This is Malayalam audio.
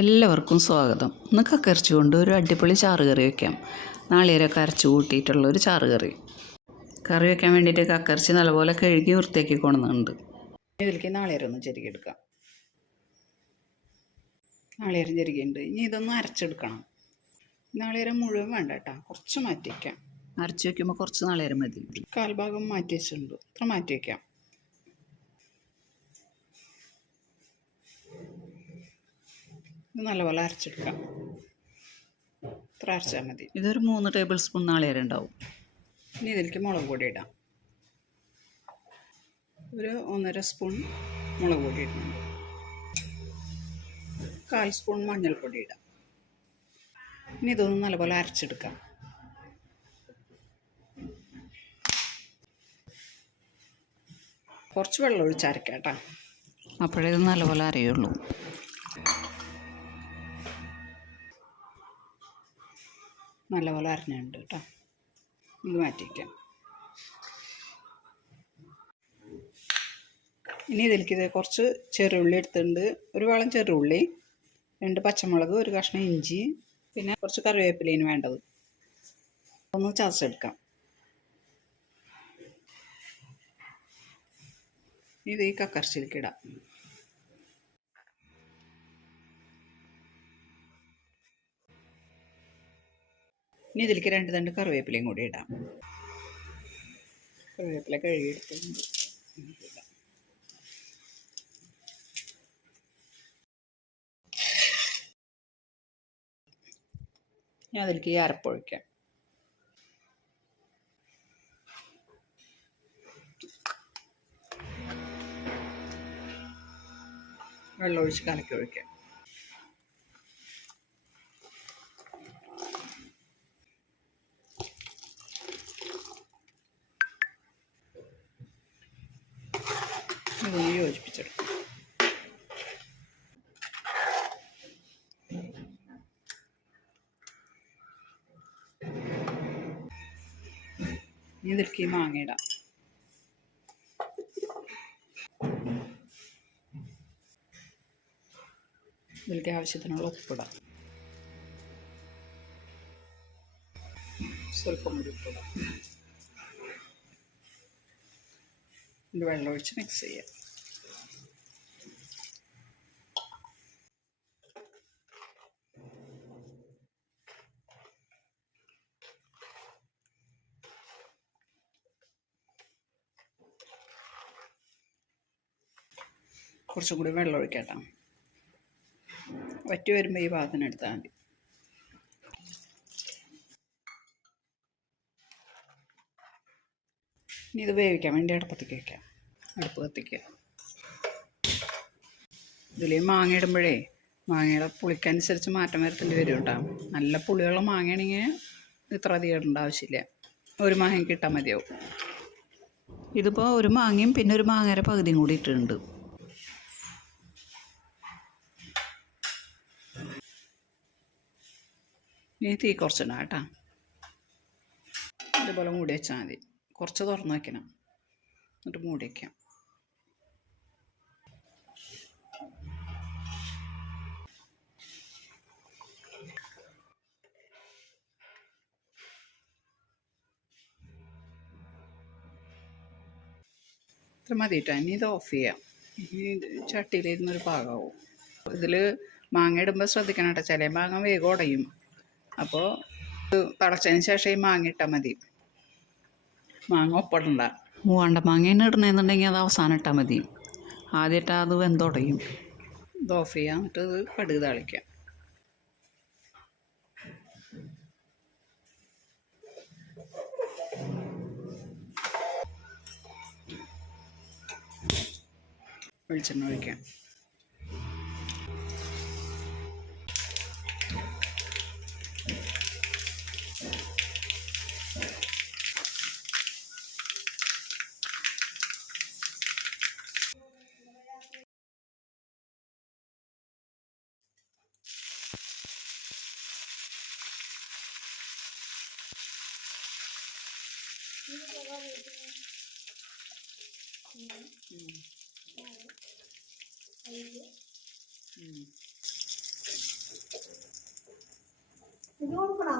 എല്ലാവർക്കും സ്വാഗതം. ഇന്ന് കക്കരച്ച് കൊണ്ട് ഒരു അടിപൊളി ചാറ് കറി വയ്ക്കാം നാളികേരമൊക്കെ കരച്ചു കൂട്ടിയിട്ടുള്ള ഒരു ചാറ് കറി. കറി വയ്ക്കാൻ വേണ്ടിയിട്ട് കക്കരച്ച് നല്ലപോലെ കഴുകി വൃത്തിയാക്കി കൊണ്ടുവന്നുണ്ട് ഇതിലേക്ക് നാളികേരം ഒന്ന് ചെരുകിയെടുക്കാം നാളികേരം ചെരുകിയുണ്ട് ഇനി ഇതൊന്ന് അരച്ചെടുക്കണം. നാളികേരം മുഴുവൻ വേണ്ട കേട്ടോ. കുറച്ച് മാറ്റി വയ്ക്കാം അരച്ച് വയ്ക്കുമ്പോൾ കുറച്ച് നാളികേരം മതി. കാൽഭാഗം മാറ്റി വെച്ചിട്ടുണ്ട്. അത്ര മാറ്റി വയ്ക്കാം നല്ലപോലെ അരച്ചെടുക്കാം. ഇത്ര അരച്ചാൽ മതി. ഇതൊരു മൂന്ന് ടേബിൾ സ്പൂൺ നാളികേരം ഉണ്ടാവും. ഇനി ഇതിലേക്ക് മുളക് പൊടി ഇടാം. ഒരു ഒന്നര സ്പൂൺ മുളക് പൊടി ഇടുന്നുണ്ട് കാൽ സ്പൂൺ മഞ്ഞൾപ്പൊടി ഇടാം. ഇനി ഇതൊന്ന് നല്ലപോലെ അരച്ചെടുക്കാം. കുറച്ച് വെള്ളം ഒഴിച്ച് അരക്കാം കേട്ടോ. അപ്പോഴേ ഇത് നല്ലപോലെ അറിയുള്ളൂ നല്ലപോലെ അരഞ്ഞുണ്ട് കേട്ടോ. ഇത് മാറ്റിക്കാം ഇനി ഇതിലേക്ക് ഇത് കുറച്ച് ചെറുള്ളി എടുത്തിട്ടുണ്ട്. ഒരു വളം ചെറുള്ളി രണ്ട് പച്ചമുളക് ഒരു കഷ്ണം ഇഞ്ചി പിന്നെ കുറച്ച് കറിവേപ്പിലയാണ് വേണ്ടത്. ഒന്ന് ചതച്ചെടുക്കാം. ഇത് ഈ കക്കറച്ചിലേക്ക് ഇടാം. ഇനി ഇതിലേക്ക് രണ്ട് തണ്ട് കറിവേപ്പിലയും കൂടി ഇടാം. കറിവേപ്പില കഴുകിയെടുത്തുണ്ട് ഇടാം ഞാൻ അതിലേക്ക് ഈ അരപ്പൊഴിക്കാം വെള്ളമൊഴിച്ച് കലക്കി ഒഴിക്കാം. ഇതൊന്ന് യോജിപ്പിച്ചെടുക്കും ഇനി ഇതിലേക്ക് മാങ്ങ ഇടാം ഇതിലേക്ക് ആവശ്യത്തിനുള്ള ഉപ്പിടാം. സ്വല്പം കൂടി ഉപ്പിടാം. ഇത് വെള്ളമൊഴിച്ച് മിക്സ് ചെയ്യാം. കുറച്ചും കൂടി വെള്ളം ഒഴിക്കട്ടോ. വറ്റി വരുമ്പോൾ ഈ പാത്രം എടുത്താൽ മതി. ഇനി ഇത് വേവിക്കാൻ വേണ്ടി അടുപ്പത്തേക്ക് വയ്ക്കാം അടുപ്പ് കത്തിക്കുക. ഇതിൽ മാങ്ങ ഇടുമ്പോഴേ മാങ്ങയുടെ പുളിക്കനുസരിച്ച് മാറ്റം വരുത്തേണ്ടി വരും കേട്ടോ. നല്ല പുളിയുള്ള മാങ്ങയാണെങ്കിൽ ഇത്ര അധികം ഇടേണ്ട ആവശ്യമില്ല. ഒരു മാങ്ങ കിട്ടാൽ മതിയാവും. ഇതിപ്പോൾ ഒരു മാങ്ങയും പിന്നെ ഒരു മാങ്ങയുടെ പകുതിയും കൂടി ഇട്ടിട്ടുണ്ട്. ഇനി തീ കുറച്ചിടാം കേട്ടോ. ഇതുപോലെ മൂടി വെച്ചാൽ മതി. കുറച്ച് തുറന്ന് വയ്ക്കണം എന്നിട്ട് മൂടി വയ്ക്കാം ഇത്ര മതി കേട്ടോ. ഇനി ഇത് ഓഫ് ചെയ്യാം. ഇനി ചട്ടിയിലിരുന്നൊരു പാകമാവും. ഇതിൽ മാങ്ങ ഇടുമ്പോൾ ശ്രദ്ധിക്കണം കേട്ടോ. ചില മാങ്ങ വേഗം ഉടയും. അപ്പോൾ തിളച്ചതിന് ശേഷം ഈ മാങ്ങ ഇട്ടാൽ മതി. മാങ്ങ ഒപ്പിടണ്ട. മൂവാണ്ട മാങ്ങയാണ് ഇടണമെന്നുണ്ടെങ്കിൽ അത് അവസാനം ഇട്ടാൽ മതി. ആദ്യമായിട്ട് അത് വെന്തുടയും ഇത് ഓഫ് ചെയ്യാം. എന്നിട്ട് ഇത് കടുക് തളിക്കാം. വെളിച്ചെണ്ണ ഒഴിക്കാം. ఇది కూడా